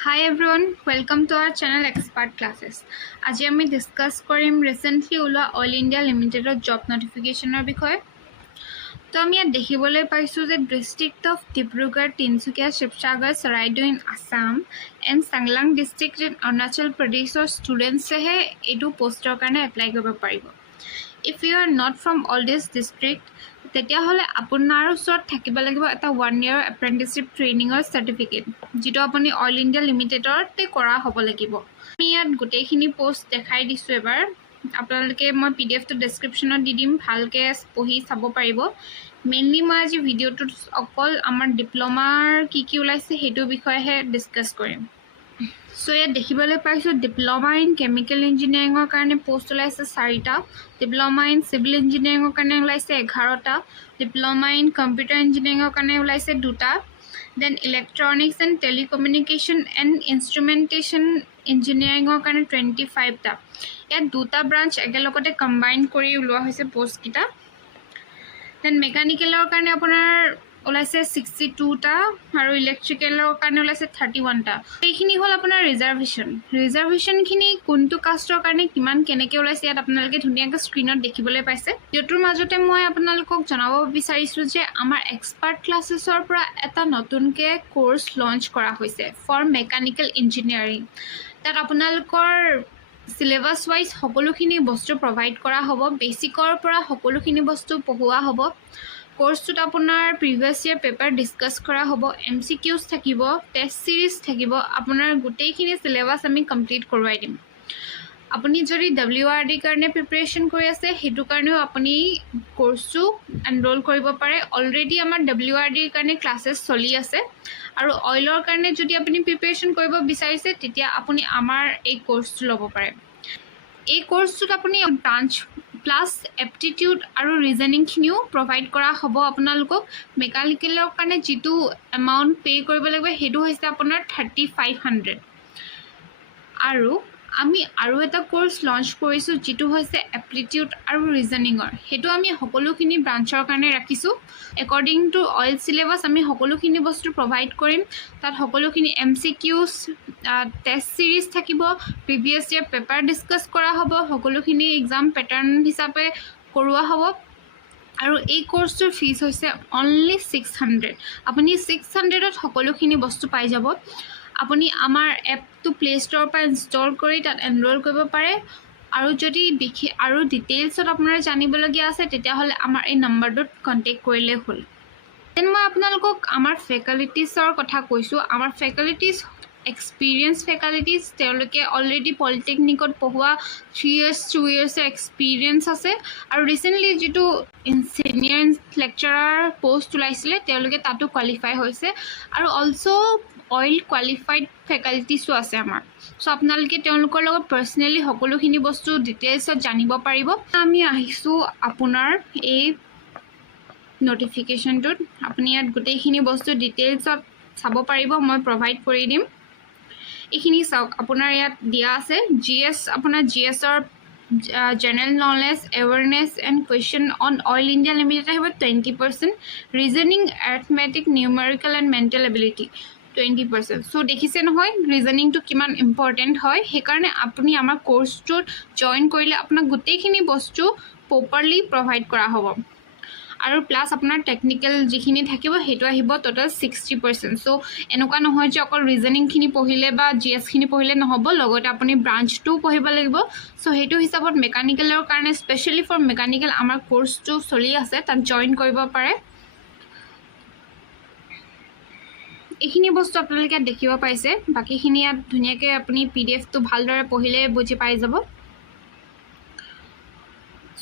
Hi everyone, welcome to our channel Expert Classes. আজি আমি discuss কৰিম ৰিসেন্টলি ওলোৱা অল ইণ্ডিয়া লিমিটেডৰ জব নোটিফিকেশনৰ বিষয়ে। তো আমি ইয়াত দেখিবলৈ পাইছোঁ যে district of Dibrugarh, Tinsukia, Sivasagar, Charaideo in Assam and Changlang district in Arunachal প্ৰদেশৰ ষ্টুডেণ্টছেহে এইটো পোষ্টৰ কাৰণে এপ্লাই কৰিব পাৰিব। If you are not from all this district, তেতিয়াহ'লে আপোনাৰ ওচৰত থাকিব লাগিব এটা 1 year apprenticeship ট্ৰেইনিঙৰ চাৰ্টিফিকেট, যিটো আপুনি অইল ইণ্ডিয়া লিমিটেডতে কৰা হ'ব লাগিব। আমি ইয়াত গোটেইখিনি পোষ্ট দেখাই দিছোঁ এবাৰ। আপোনালোকে মই PDF-টো ডেছক্ৰিপশ্যনত দি দিম, ভালকৈ পঢ়ি চাব পাৰিব। মেইনলি মই আজি ভিডিঅ'টোত অকল আমাৰ ডিপ্ল'মাৰ কি ওলাইছে সেইটোৰ বিষয়েহে ডিছকাছ কৰিম। সো ইয়াত দেখিবলৈ পাইছোঁ ডিপ্ল'মা ইন কেমিকেল ইঞ্জিনিয়াৰিঙৰ কাৰণে পোষ্ট ওলাইছে 4টা, ডিপ্ল'মা ইন চিভিল ইঞ্জিনিয়াৰিঙৰ কাৰণে ওলাইছে 11টা, ডিপ্ল'মা ইন কম্পিউটাৰ ইঞ্জিনিয়াৰিঙৰ কাৰণে ওলাইছে 2টা, then electronics and telecommunication and instrumentation ইঞ্জিনিয়াৰিঙৰ কাৰণে 25টা। ইয়াত 2টা ব্ৰাঞ্চ একেলগতে কম্বাইন কৰি ওলোৱা হৈছে পোষ্টকেইটা। দেন মেকানিকেলৰ কাৰণে আপোনাৰ ওলাইছে 62টা আৰু ইলেক্ট্ৰিকেলৰ কাৰণে ওলাইছে 31টা। এইখিনি হ'ল আপোনাৰ ৰিজাৰ্ভেশ্যনখিনি কোনটো কাষ্টৰ কাৰণে কিমান কেনেকৈ ওলাইছে ইয়াত আপোনালোকে ধুনীয়াকৈ স্ক্ৰীণত দেখিবলৈ পাইছে। যিটোৰ মাজতে মই আপোনালোকক জনাব বিচাৰিছোঁ যে আমাৰ এক্সপাৰ্ট ক্লাছেছৰ পৰা এটা নতুনকৈ কোৰ্চ লঞ্চ কৰা হৈছে ফৰ মেকানিকেল ইঞ্জিনিয়াৰিং। তাত আপোনালোকৰ চিলেবাছ ৱাইজ সকলোখিনি বস্তু প্ৰভাইড কৰা হ'ব, বেচিকৰ পৰা সকলোখিনি বস্তু পঢ়োৱা হ'ব। কোৰ্চটোত আপোনাৰ প্ৰিভিয়াছ ইয়াৰ পেপাৰ ডিছকাছ কৰা হ'ব, MCQs থাকিব, টেষ্ট ছিৰিজ থাকিব, আপোনাৰ গোটেইখিনি চিলেবাছ আমি কমপ্লিট কৰোৱাই দিম। আপুনি যদি WRD কাৰণে প্ৰিপেৰেশ্যন কৰি আছে সেইটো কাৰণেও আপুনি কোৰ্চটো এনৰোল কৰিব পাৰে। অলৰেডি আমাৰ WRDৰ কাৰণে ক্লাছেছ চলি আছে, আৰু অইলৰ কাৰণে যদি আপুনি প্ৰিপেৰেশ্যন কৰিব বিচাৰিছে তেতিয়া আপুনি আমাৰ এই কোৰ্চটো ল'ব পাৰে। এই কোৰ্চটোত আপুনি ব্ৰাঞ্চ প্লাছ এপ্টিটিউড আৰু ৰিজনিংখিনিও প্ৰভাইড কৰা হ'ব আপোনালোকক। মেকানিকেলৰ কাৰণে যিটো এমাউণ্ট পে' কৰিব লাগিব সেইটো হৈছে আপোনাৰ 3500। আৰু আমি আৰু এটা কোৰ্চ লঞ্চ কৰিছোঁ যিটো হৈছে এপ্টিটিউড আৰু ৰিজনিঙৰ। সেইটো আমি সকলোখিনি ব্ৰাঞ্চৰ কাৰণে ৰাখিছোঁ। একৰ্ডিং টু অইল চিলেবাছ আমি সকলোখিনি বস্তু প্ৰভাইড কৰিম। তাত সকলোখিনি MCQs, টেষ্ট ছিৰিজ থাকিব, প্ৰিভিয়াছ ইয়াৰ পেপাৰ ডিছকাছ কৰা হ'ব, সকলোখিনি এক্সাম পেটাৰ্ণ হিচাপে কৰোৱা হ'ব। আৰু এই কোৰ্চটোৰ ফিজ হৈছে অনলি 600। আপুনি 600ত সকলোখিনি বস্তু পাই যাব। আপুনি আমাৰ এপটো প্লে ষ্ট'ৰৰ পৰা ইনষ্টল কৰি তাত এনৰোল কৰিব পাৰে। আৰু যদি আৰু ডিটেইলছত আপোনাৰ জানিবলগীয়া আছে তেতিয়াহ'লে আমাৰ এই নম্বৰটোত কণ্টেক্ট কৰিলেই হ'ল। দেন মই আপোনালোকক আমাৰ ফেকাল্টিছৰ কথা কৈছোঁ। আমাৰ ফেকাল্টিছ এক্সপিৰিয়েঞ্চ ফেকাল্টিছ, তেওঁলোকে অলৰেডি পলিটেকনিকত পঢ়োৱা 3 years 2 years এক্সপিৰিয়েঞ্চ আছে। আৰু ৰিচেণ্টলি যিটো ছিনিয়ৰ লেকচাৰাৰ পোষ্ট ওলাইছিলে তেওঁলোকে তাতো কোৱালিফাই হৈছে, আৰু অলছ' অইল কোৱালিফাইড ফেকাল্টিছো আছে আমাৰ। চ' আপোনালোকে তেওঁলোকৰ লগত পাৰ্চনেলি সকলোখিনি বস্তু ডিটেইলছত জানিব পাৰিব। আমি আহিছোঁ আপোনাৰ এই নটিফিকেশ্যনটোত। আপুনি ইয়াত গোটেইখিনি বস্তু ডিটেইলছত চাব পাৰিব, মই প্ৰভাইড কৰি দিম। এইখিনি চাওক, আপোনাৰ ইয়াত দিয়া আছে GS, আপোনাৰ GSৰ general knowledge, awareness and question on Oil India Limited আহিব 20%, reasoning, arithmetic, numerical and mental ability 20%। So' দেখিছে নহয় ৰিজনিংটো কিমান ইম্পৰ্টেণ্ট হয়। সেইকাৰণে আপুনি আমাৰ কোৰ্চটোত জইন কৰিলে আপোনাক গোটেইখিনি বস্তু প্ৰপাৰলি প্ৰভাইড কৰা হ'ব। আৰু প্লাছ আপোনাৰ টেকনিকেল যিখিনি থাকিব সেইটো আহিব টোটেল 60%। চ' এনেকুৱা নহয় যে অকল ৰিজনিংখিনি পঢ়িলে বা GSখিনি পঢ়িলে নহ'ব, লগতে আপুনি ব্ৰাঞ্চটোও পঢ়িব লাগিব। চ' সেইটো হিচাপত মেকানিকেলৰ কাৰণে স্পেচিয়েলি ফৰ মেকানিকেল আমাৰ কোৰ্চটো চলি আছে, তাত জইন কৰিব পাৰে। এইখিনি বস্তু আপোনালোকে দেখিব পাইছে, বাকীখিনি ইয়াত ধুনীয়াকৈ আপুনি PDF-টো ভালদৰে পঢ়িলে বুজি পাই যাব।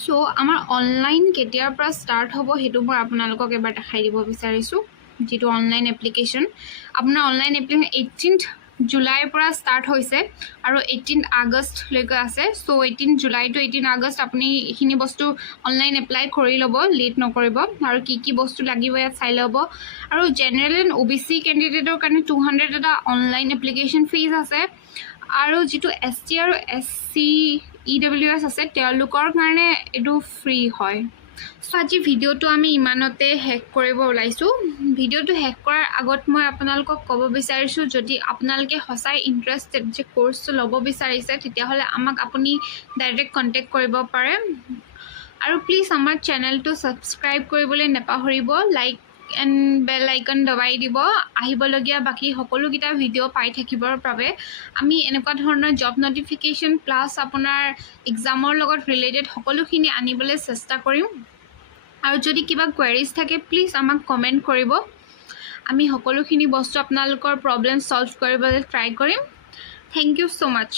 চ' আমাৰ অনলাইন কেতিয়াৰ পৰা ষ্টাৰ্ট হ'ব সেইটো মই আপোনালোকক এবাৰ দেখাই দিব বিচাৰিছোঁ। যিটো অনলাইন এপ্লিকেশ্যন, আপোনাৰ অনলাইন এপ্লিকেশ্যন 18 জুলাইৰ পৰা ষ্টাৰ্ট হৈছে আৰু 18 আগষ্টলৈকে আছে। চ' 18 জুলাই টু 18 আগষ্ট আপুনি এইখিনি বস্তু অনলাইন এপ্লাই কৰি ল'ব, লেট নকৰিব। আৰু কি বস্তু লাগিব ইয়াত চাই ল'ব। আৰু জেনেৰেল এণ্ড OBC কেণ্ডিডেটৰ কাৰণে 200 এটা অনলাইন এপ্লিকেশ্যন ফিজ আছে। আৰু যিটো ST আৰু SC EWS আছে তেওঁলোকৰ কাৰণে এইটো ফ্ৰী হয়। সো আজি ভিডিঅ'টো আমি ইমানতে শেষ কৰিব ওলাইছোঁ ভিডিঅ'টো শেষ কৰাৰ আগত মই আপোনালোকক ক'ব বিচাৰিছোঁ যদি আপোনালোকে সঁচাই ইণ্টাৰেষ্টেড যে কোৰ্চটো ল'ব বিচাৰিছে তেতিয়াহ'লে আমাক আপুনি ডাইৰেক্ট কণ্টেক্ট কৰিব পাৰে আৰু প্লিজ আমাৰ চেনেলটো ছাবস্ক্ৰাইব কৰিবলৈ নাপাহৰিব লাইক এণ্ড বেল আইকন দবাই দিব আহিবলগীয়া বাকী সকলোকেইটা ভিডিঅ' পাই থাকিবৰ বাবে আমি এনেকুৱা ধৰণৰ জব নটিফিকেশ্যন প্লাছ আপোনাৰ এক্সামৰ লগত ৰিলেটেড সকলোখিনি আনিবলৈ চেষ্টা কৰিম আৰু যদি কিবা কোৱেৰিজ থাকে প্লিজ আমাক কমেণ্ট কৰিব আমি সকলোখিনি বস্তু আপোনালোকৰ প্ৰব্লেম সলভ কৰিবলৈ ট্ৰাই কৰিম থেংক ইউ সো মাচ